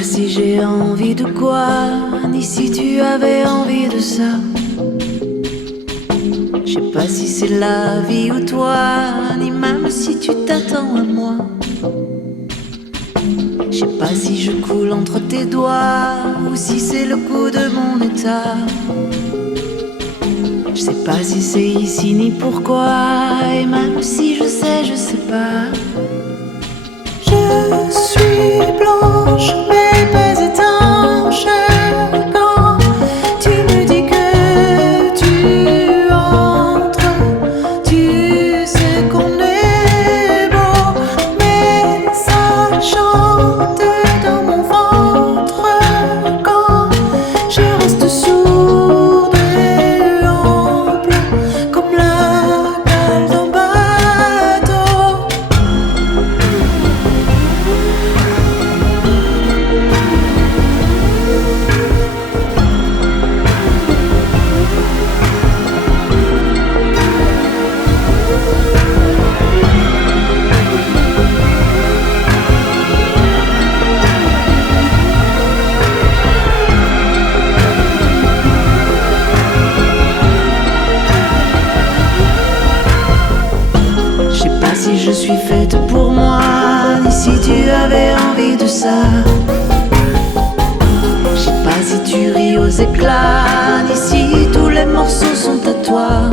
Si j'ai envie de quoi, ni si tu avais envie de ça. Je sais pas si c'est la vie ou toi, ni même si tu t'attends à moi. Je sais pas si je coule entre tes doigts, ou si c'est le coup de mon état. Je sais pas si c'est ici ni pourquoi, et même si je sais pas. Je suis blanche, mais pas étanche. Quand tu me dis que tu entres, tu sais qu'on est beau, mais ça chante dans mon ventre quand je reste sourde et ample comme la cale d'un bateau. Si je suis faite pour moi, ni si tu avais envie de ça. Je sais pas si tu ris aux éclats, ni si tous les morceaux sont à toi.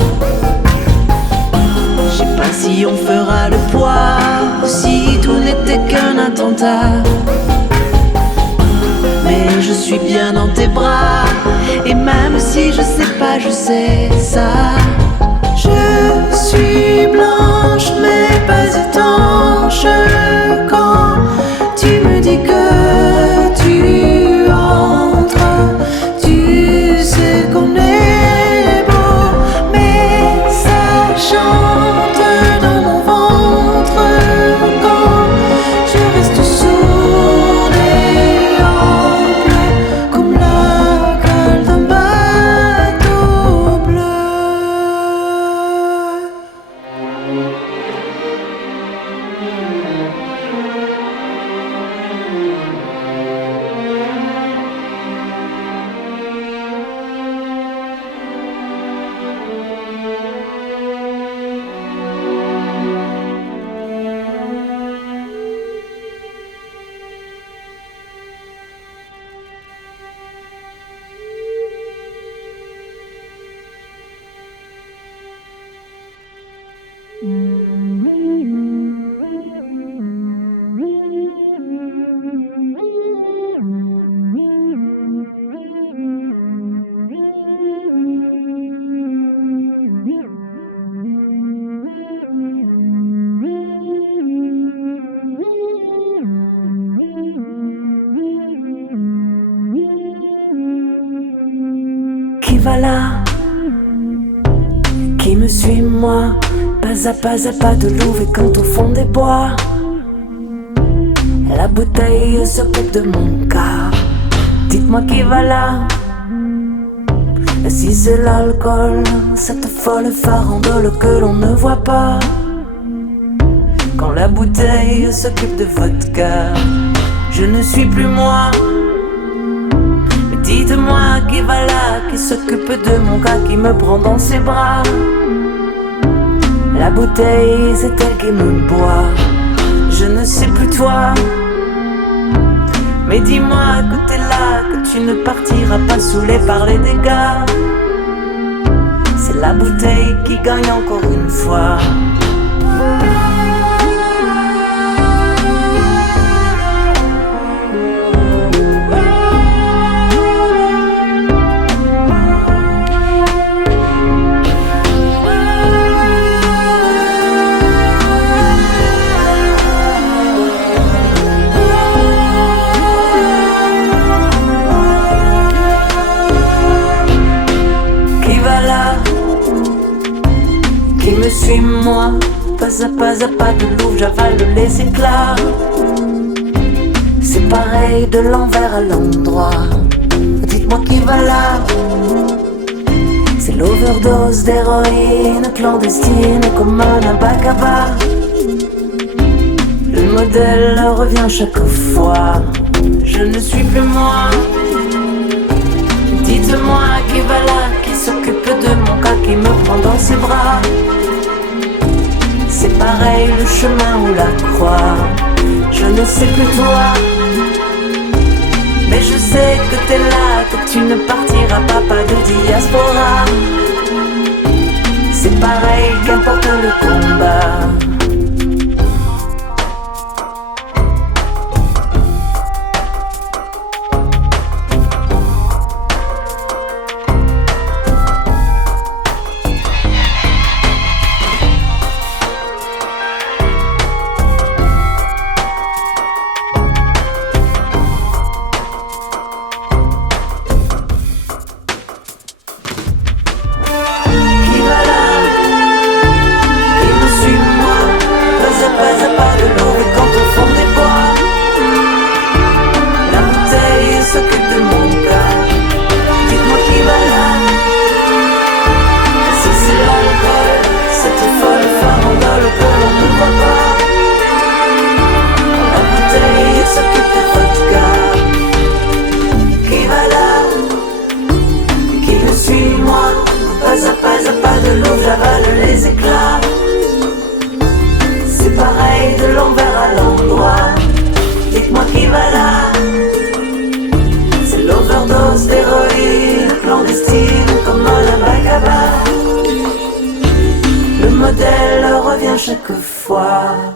Je sais pas si on fera le poids, ou si tout n'était qu'un attentat. Mais je suis bien dans tes bras, et même si je sais pas, je sais ça. Je suis blanche mais pas étanche quand tu me dis que tu entres, tu sais qu'on est beau, mais ça chante dans mon ventre quand je reste sourde et ample comme la cale d'un bateau bleu. Qui va là? Qui me suit moi? Pas à pas de louve quand au fond des bois. La bouteille s'occupe de mon cas. Dites-moi qui va là? Et si c'est l'alcool, cette folle farandole que l'on ne voit pas. Quand la bouteille s'occupe de vodka, je ne suis plus moi. Mais dites-moi qui va là, qui s'occupe de mon gars, qui me prend dans ses bras. La bouteille, c'est elle qui me boit. Je ne sais plus toi. Mais dis-moi que t'es là, que tu ne partiras pas saoulé par les dégâts. C'est la bouteille qui gagne encore une fois. moi. Pas à pas de Louvre, j'avale les éclats. C'est pareil de l'envers à l'endroit. Dites-moi qui va là. C'est l'overdose d'héroïne clandestine comme un abacaba. Le modèle revient chaque fois. Je ne suis plus moi. Dites-moi qui va là, qui s'occupe de mon cas, qui me prend dans ses bras. C'est pareil le chemin ou la croix. Je ne sais plus toi, mais je sais que t'es là, que tu ne partiras pas de diaspora. C'est pareil, qu'importe le combat. Chaque fois.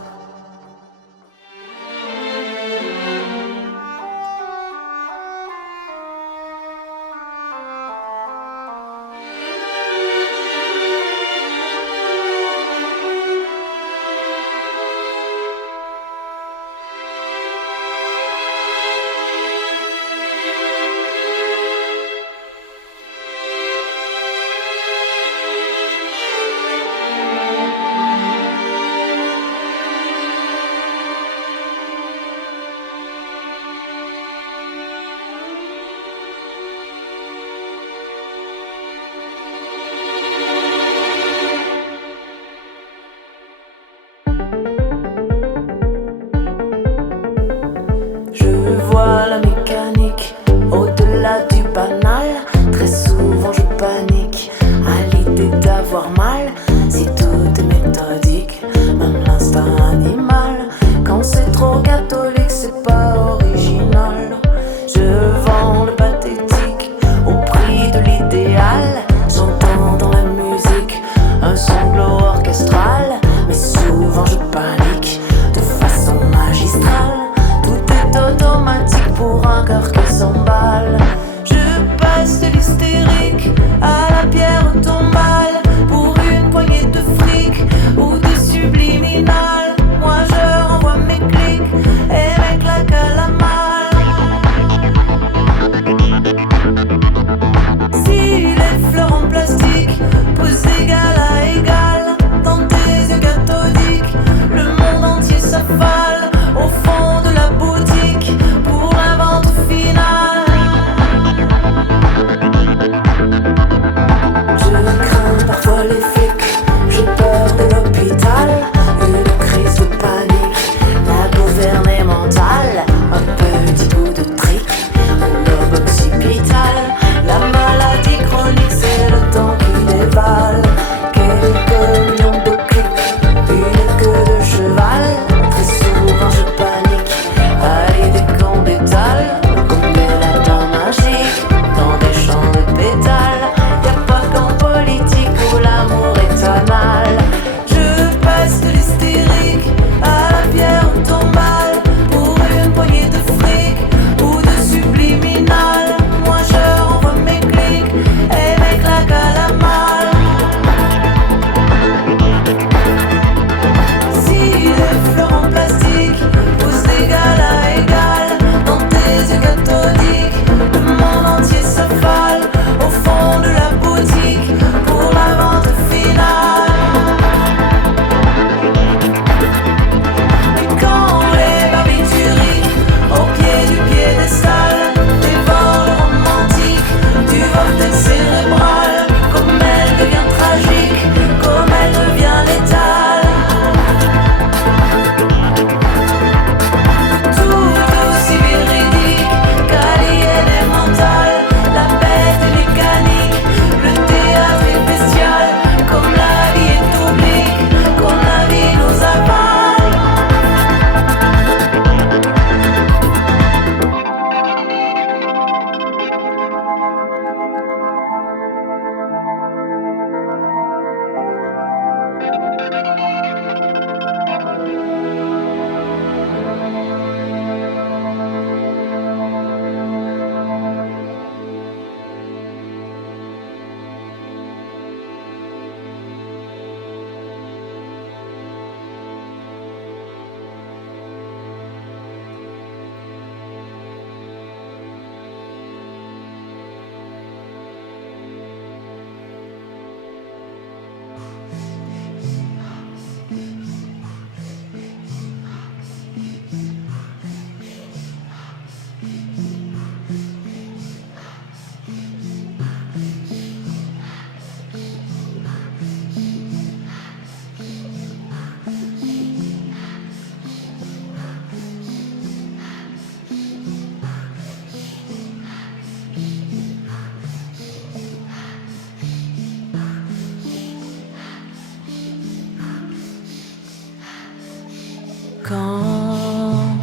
Quand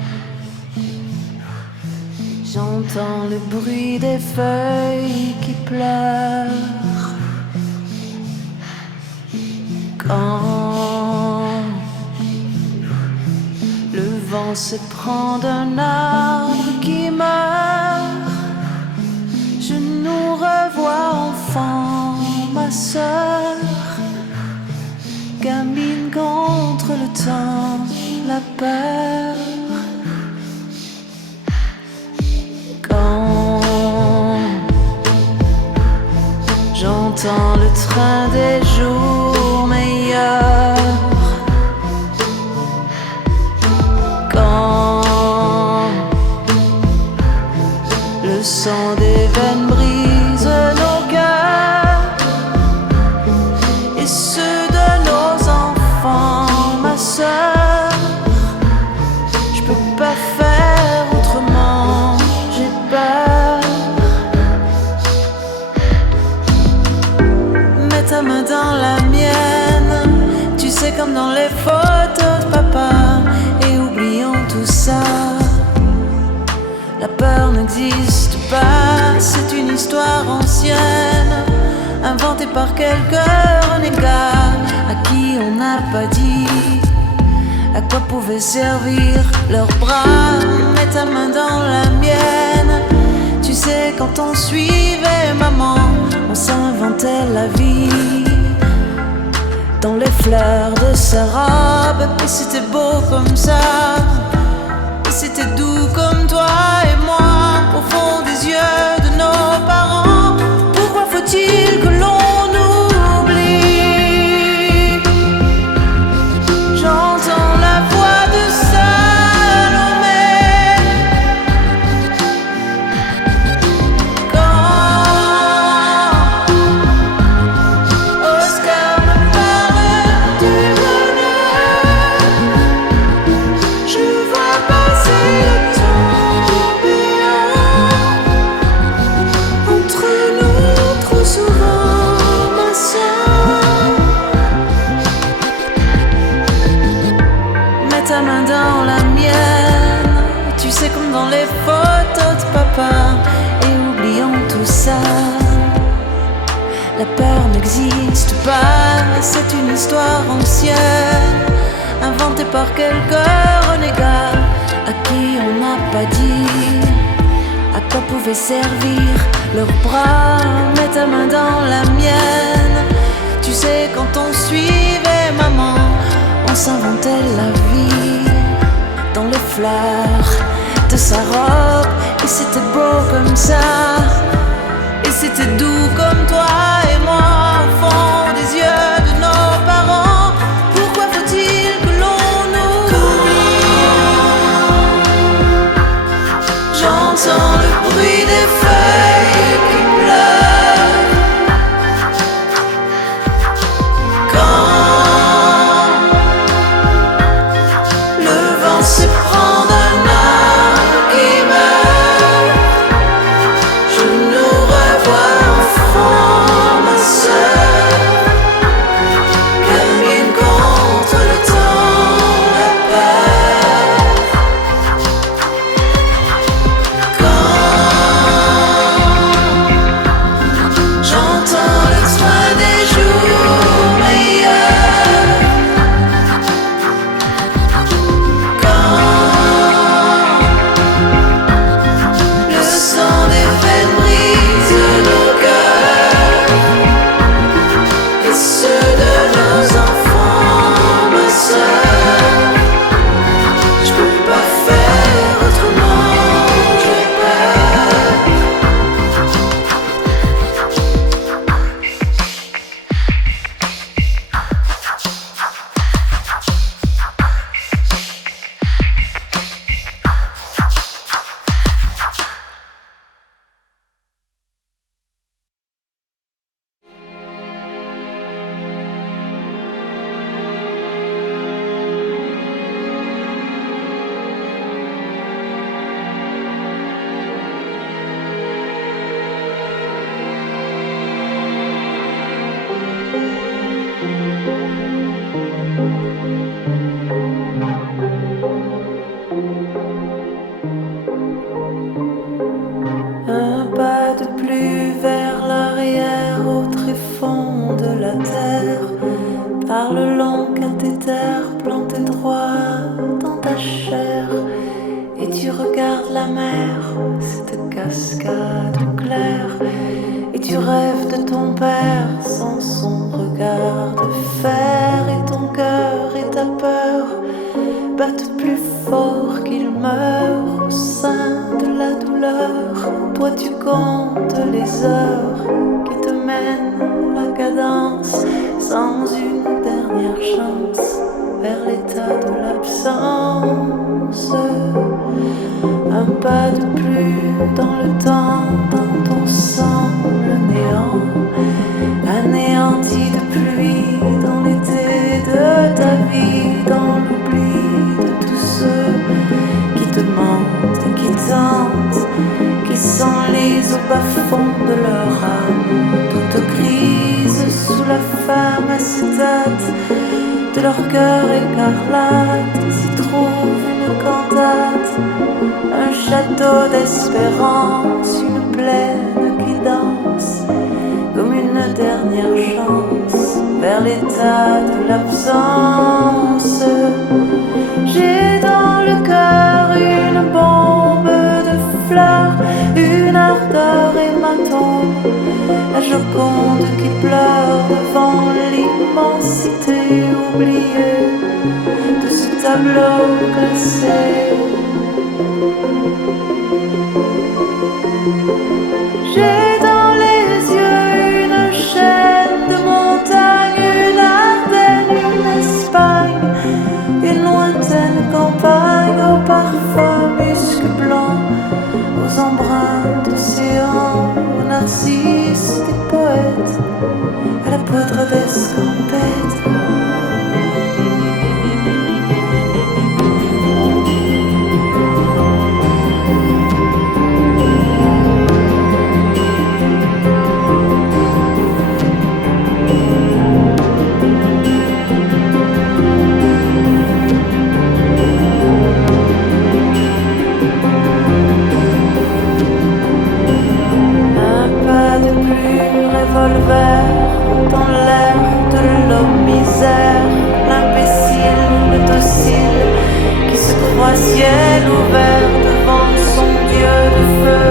j'entends le bruit des feuilles qui pleurent, quand le vent se prend d'un arbre qui meurt, je nous revois enfant, ma sœur, gamine contre le temps, la peur. Quand j'entends le train des jours meilleurs, quand le sang des veines brise nos cœurs et ceux de nos enfants, ma sœur, je peux pas faire autrement, j'ai peur. Mets ta main dans la mienne, tu sais, comme dans les photos de papa, et oublions tout ça. La peur n'existe pas, c'est une histoire ancienne, inventée par quelques renégats à qui on n'a pas dit à quoi pouvaient servir leurs bras. Mets ta main dans la mienne, tu sais, quand on suivait maman, on s'inventait la vie dans les fleurs de sa robe, et c'était beau comme ça, et c'était doux comme toi et moi, au fond des yeux de nos parents. Pourquoi faut-il que l'on oublie? J'entends la voix de Salomé quand Oscar me parle du bonheur. Je vois passer le tourbillon entre nous trop souvent, ma sœur. Mets ta main dans la mienne, tu sais, comme dans les photos de papa, et oublions tout ça. La peur n'existe pas, c'est une histoire ancienne, inventée par quelques renégats à qui on n'a pas dit à quoi pouvaient servir leurs bras. Mets ta main dans la mienne, tu sais, quand on suivait maman, on s'inventait la vie dans les fleurs de sa robe, et c'était beau comme ça, et c'était doux comme toi et moi, au fond des yeux de nos parents. Pourquoi faut-il que l'on oublie? J'entends le bruit des feuilles qui pleurent quand le vent se prend d'un arbre qui meurt. Je nous revois enfants, cascade claire. Et tu rêves de ton père sans son regard de fer. Et ton cœur et ta peur battent plus fort qu'il meurt au sein de la douleur. Toi tu comptes les heures qui te mènent la cadence sans une dernière chance vers l'état de l'absence. Un pas de plus dans le temps, dans ton sang le néant, anéanti de pluie dans l'été de ta vie, dans l'oubli de tous ceux qui te mentent et qui tentent, qui s'enlisent au bas-fond de leur âme, toute grise sous la femme acétate de leur cœur écarlate, s'y trouve une cantate, un château d'espérance, une plaine qui danse comme une dernière chance vers l'état de l'absence. J'ai dans le cœur une bombe de fleurs, une ardeur hématome, la Joconde qui pleure devant l'immensité oubliée de ce tableau glacé. J'ai dans les yeux une chaîne de montagnes, une Ardenne, une Espagne, une lointaine campagne au parfum musc blanc, aux embruns d'océan, aux narcisses des poètes, à la poudre d'escampette. Revolver dans l'air de l'homme-misère, l'imbécile, le docile, qui se croit ciel ouvert devant son Dieu de feu,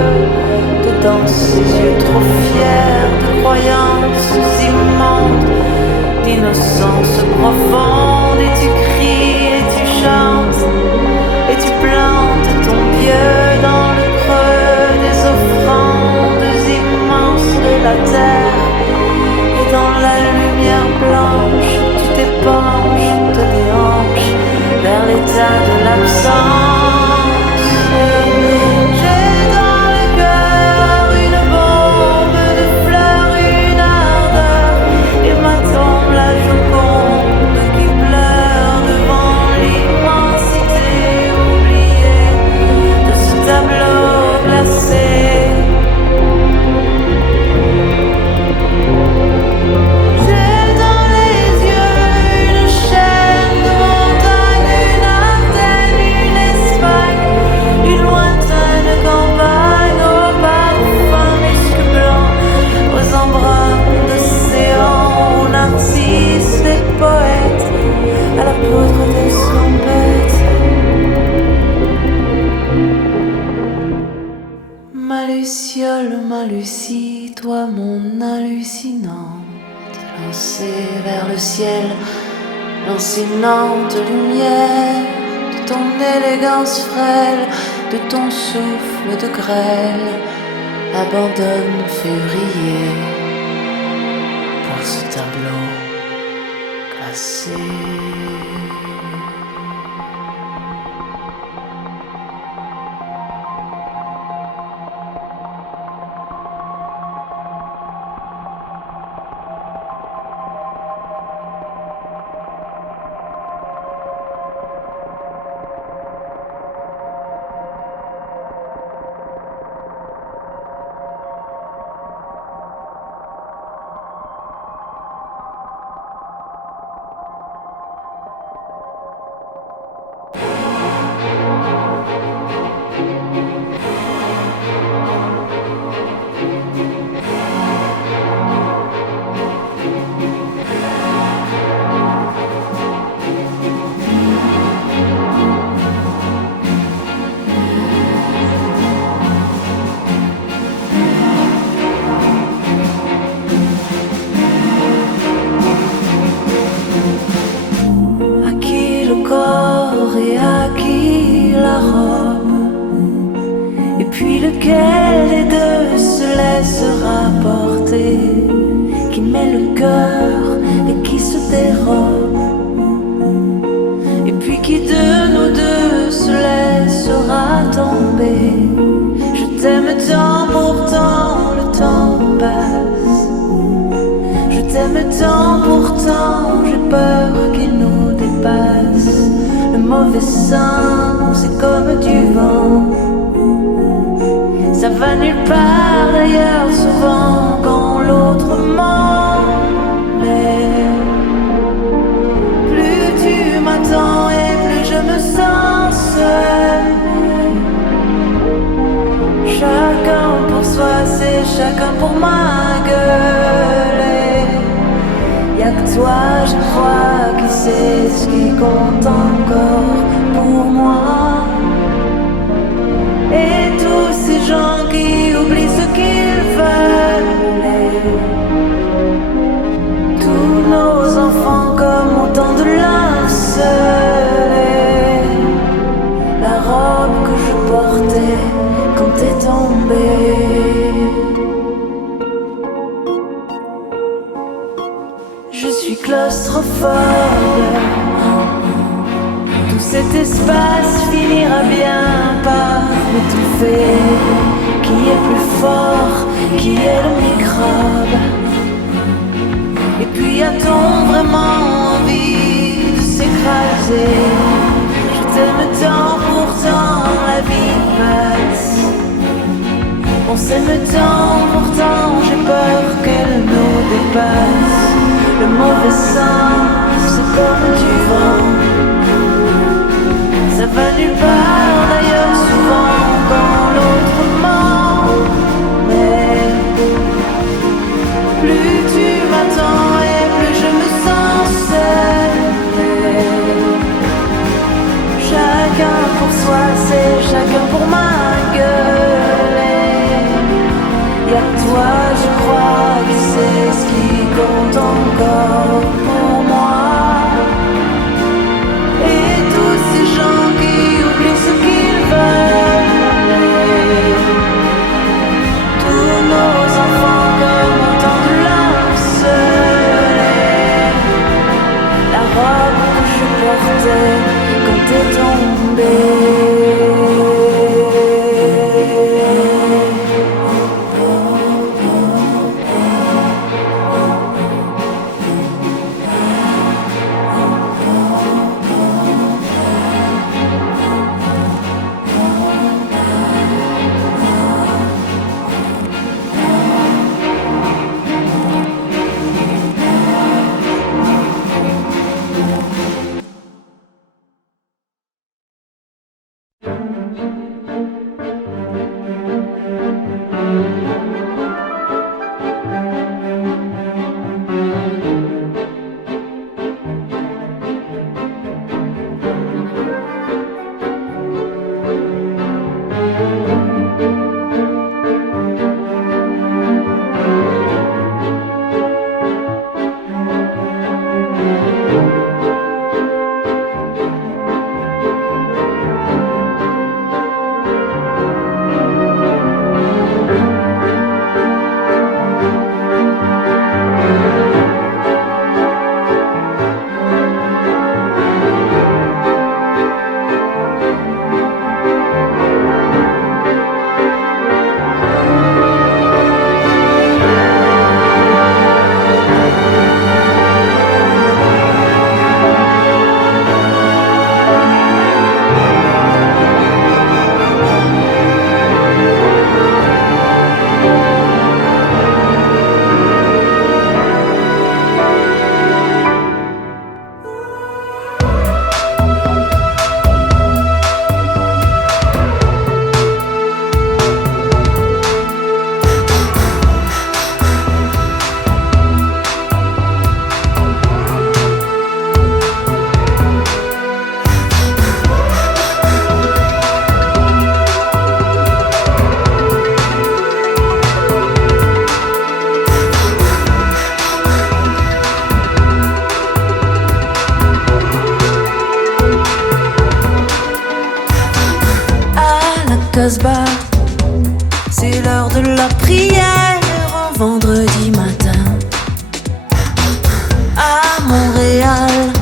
dedans ses yeux trop fiers de croyances immondes, d'innocence profonde, et tu cries et tu chantes, et tu plantes ton pieu dans le creux des offrandes immenses de la terre. Et dans la lumière blanche, tu t'épanches, te déhanches vers l'état de l'absence. J'ai dans le cœur une bombe de fleurs, une ardeur, il m'attend la Joconde qui pleure devant l'immensité oubliée de ce tableau glacé. À la poudre d'escampette. Ma luciole, ma Lucie, toi mon hallucinante, lancée vers le ciel, lancinante lumière de ton élégance frêle, de ton souffle de grêle, abandonne février pour ce tableau glacé. lequel des deux se laissera porter, qui met le cœur et qui se dérobe, et puis qui de nous deux se laissera tomber. Je t'aime tant, pourtant le temps passe. Je t'aime tant, pourtant j'ai peur qu'il nous dépasse. Le mauvais sens, c'est comme du vent, ça va nulle part d'ailleurs, souvent quand l'autre ment. Mais plus tu m'attends et plus je me sens seule. Chacun pour soi, c'est chacun pour ma gueule. Y'a que toi, je crois, qui sais ce qui compte encore pour moi. Et tous ces gens qui oublient ce qu'ils veulent, tous nos enfants comme autant de linceul, la robe que je portais quand t'es tombée. Je suis claustrophobe. Tout cet espace finira bien par m'étouffer. Qui est plus fort? Qui est le microbe? Et puis a-t-on vraiment envie de s'écraser? Je t'aime tant, pourtant la vie passe. On s'aime tant, pourtant j'ai peur qu'elle nous dépasse. Le mauvais sens, c'est comme du vent, ça va nulle part d'ailleurs, souvent quand l'autre ment. Mais plus tu m'attends et plus je me sens seule. Chacun pour soi, c'est chacun pour ma gueule. Y'a que toi, je crois, qui sais ce qui compte encore pour moi. Et tous ces gens qui oublient ce qu'ils veulent, tous nos enfants comme autant de linceul, la robe que je portais quand t'es tombée. Casbah, la prière un vendredi matin. À Montréal,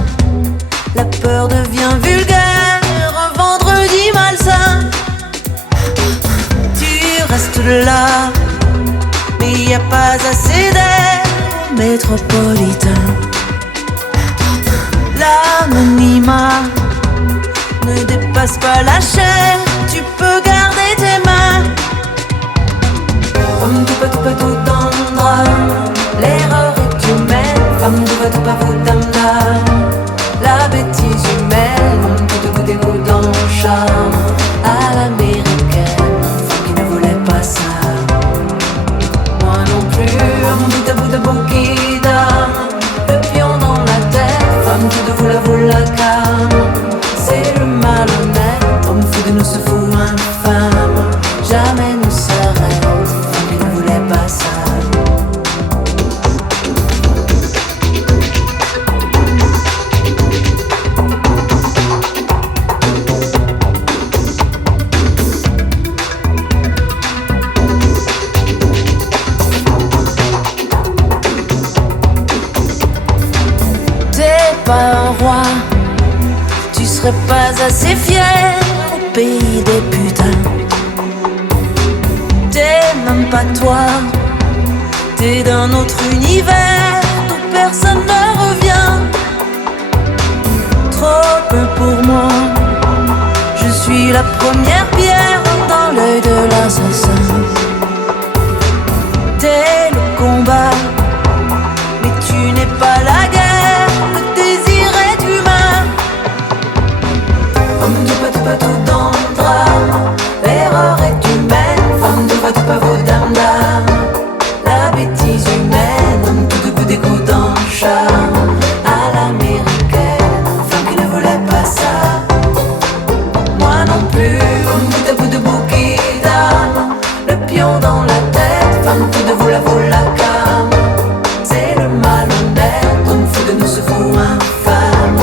la peur devient vulgaire un vendredi malsain. Tu restes là, mais y a pas assez d'air métropolitain. L'anonymat ne dépasse pas la chair, tu peux garder tes mains. Femme tout pas tout tendra, l'erreur est humaine. Femme tout pas vous damna, la bêtise humaine. Tout dégoûte dans le charme à l'américaine. Femme qui ne voulait pas ça, moi non plus. Bout de bouquida, le pion dans la tête. Femme tout de vous la calme, c'est le malhonnête. Homme fou de nous se fout infâme, jamais ne s'arrête. Femme qui ne voulait pas ça. T'es pas un roi, tu serais pas assez fier au pays des putains. T'es même pas toi, t'es d'un autre univers d'où personne ne revient. Trop peu pour moi, je suis la première pierre dans l'œil de l'assassin. T'es le combat, mais tu n'es pas la guerre, le désir est humain. Femme de pas tout dans le drame, l'erreur est humaine. Femme de pas vous dame, la bêtise humaine. Homme tout de vous dégoûte dans le charme à l'américaine. Femme qui ne voulait pas ça, moi non plus. Bout de bouquida, le pion dans la tête. Femme tout de vous la calme, c'est le malhonnête. Homme fou de nous se fout infâme,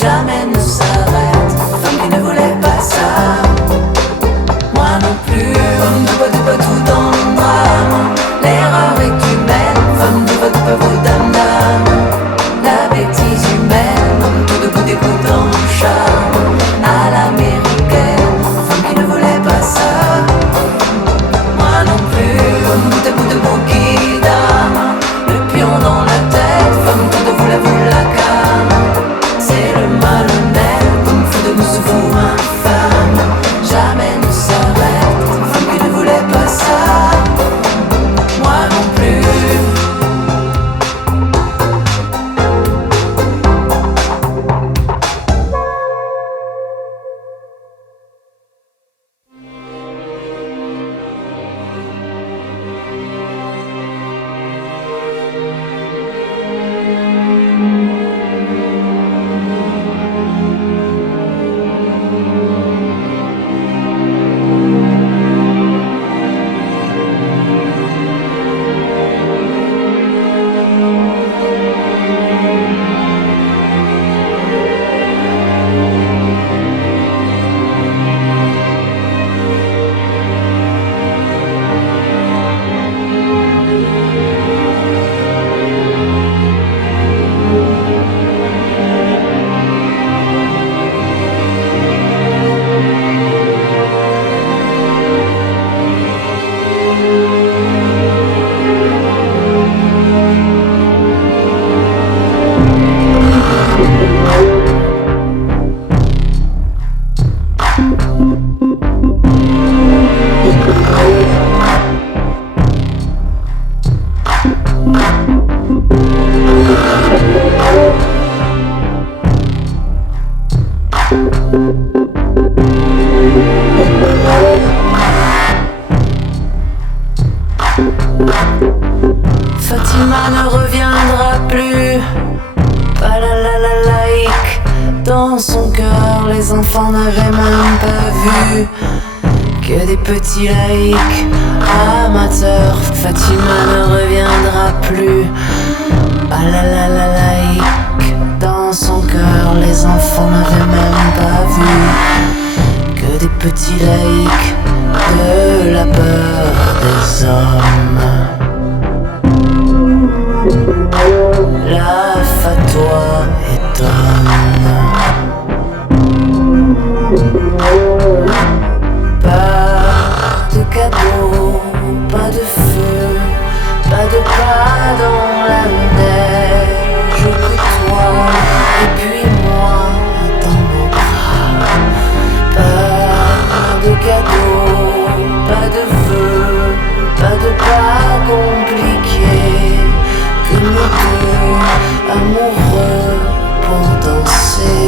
jamais ne s'arrête. Femme qui ne voulait pas ça, moi non plus. Femme de pas tout dans le drame, l'erreur est humaine. Femme de pas vous dame, la bêtise humaine. Homme tout de vous dégoûte dans le charme à l'américaine. Femme qui ne voulait pas ça, moi non plus. Bout de bouquida, le pion dans la tête. Femme tout de vous la calme, c'est le malhonnête. Homme fou de nous se fout infâme, jamais ne s'arrête. Femme qui ne voulait pas ça, moi non plus. Fatima ne reviendra plus. Laïque. Dans son cœur, les enfants n'avaient même pas vu que des petits laïcs amateurs. Fatima ne reviendra plus. Laïque. Dans son cœur, les enfants n'avaient même pas vu que des petits laïcs de la peur des hommes. La fatwa étonne. Pas de cadeaux, pas de feu, pas de pas dans la neige que toi, et puis moi dans mon bras. Pas de cadeaux, pas de vœux, pas de pas compliqués, que nous deux amoureux pour danser.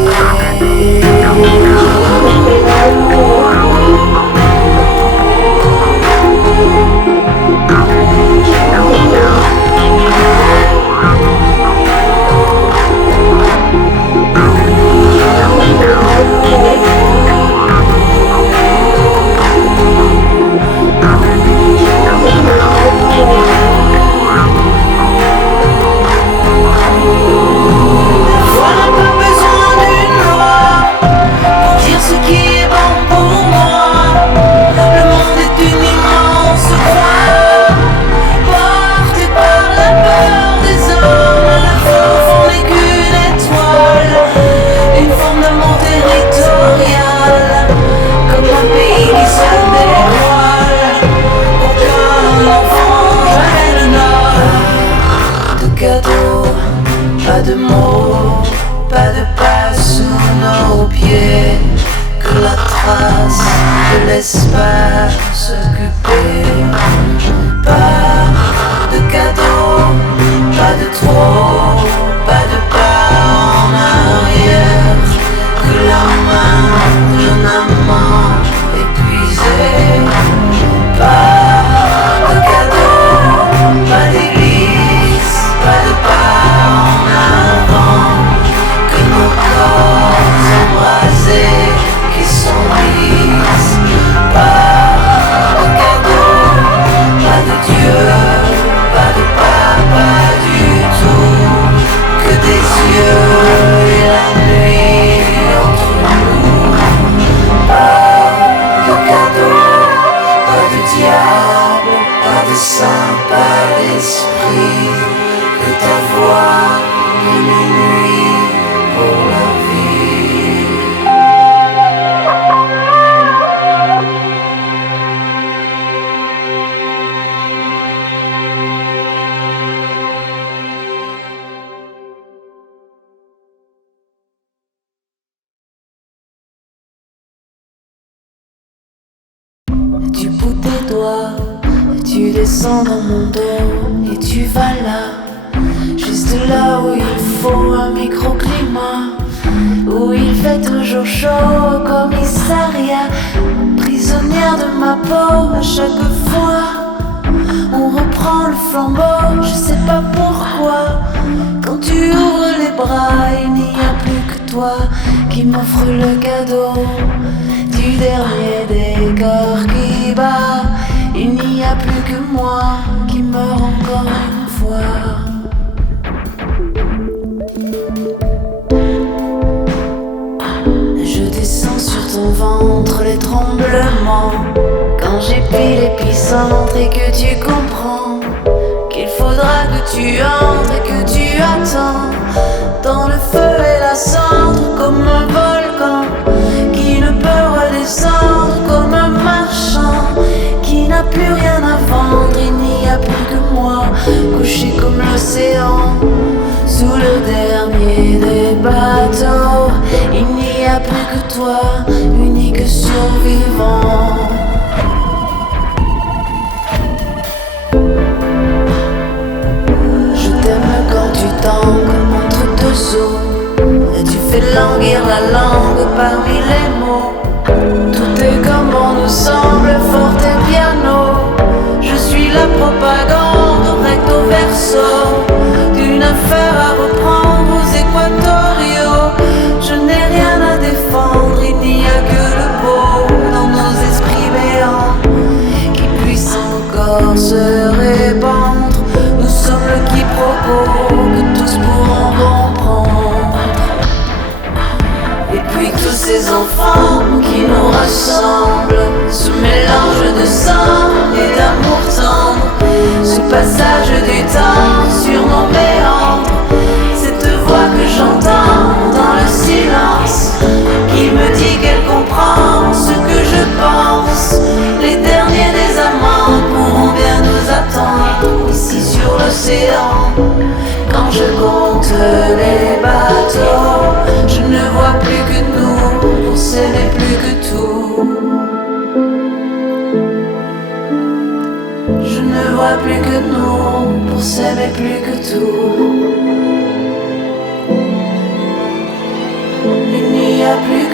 Pas de mots, pas de pas sous nos pieds, que la trace de l'espace occupé. Pas de cadeaux, pas de trop, pas de pas en arrière, que la main d'un amant épuisé. Pas de cadeaux, pas d'église, pas de pas en avant, que nos corps embrasés qui s'enlisent. Pas de cadeaux, pas de Dieu, pas de papa du tout, que des yeux et la nuit entre nous. Pas de cadeaux, pas de diable, pas de saint, pas d'esprit, que ta voix de minuit pour la vie. Tu pousses tes doigts, tu descends dans mon dos et tu vas là, juste là où il faut un microclimat, où il fait toujours chaud au commissariat, prisonnière de ma peau à chaque fois. On reprend le flambeau, je sais pas pourquoi. Quand tu ouvres les bras, il n'y a plus que toi qui m'offre le cadeau du dernier des cœurs qui bat. Il n'y a plus que moi qui meurt encore une fois. Je descends sur ton ventre les tremblements, quand j'épile l'épicentre et que tu comprends qu'il faudra que tu entres et que tu attends dans le feu et la cendre, comme un volcan qui ne peut redescendre, comme un marchand qui n'a plus rien à vendre. Il n'y a plus que moi, couché comme l'océan sous le dernier des bateaux. Il n'y a plus que toi, unique survivant. Je t'aime quand tu t'ancres entre deux eaux, et tu fais languir la langue parmi les mots. Tout est comme on nous semble, forte et piano. Je suis la propagande recto verso d'une affaire à reprendre aux équatoriaux. Je n'ai rien à défendre, il n'y a que le beau dans nos esprits béants qui puissent encore se répandre. Nous sommes le quiproquo que tous pourront comprendre. Et puis tous ces enfants qui nous rassemble, ce mélange de sang et d'amour tendre, ce passage du temps sur nos méandres, cette voix que j'entends dans le silence, qui me dit qu'elle comprend ce que je pense. Les derniers des amants pourront bien nous attendre ici sur l'océan. Quand je compte les bateaux, je ne vois plus que nous, on s'aimait plus que tout. Je ne vois plus que nous, pour s'aimer plus que tout. Il n'y a plus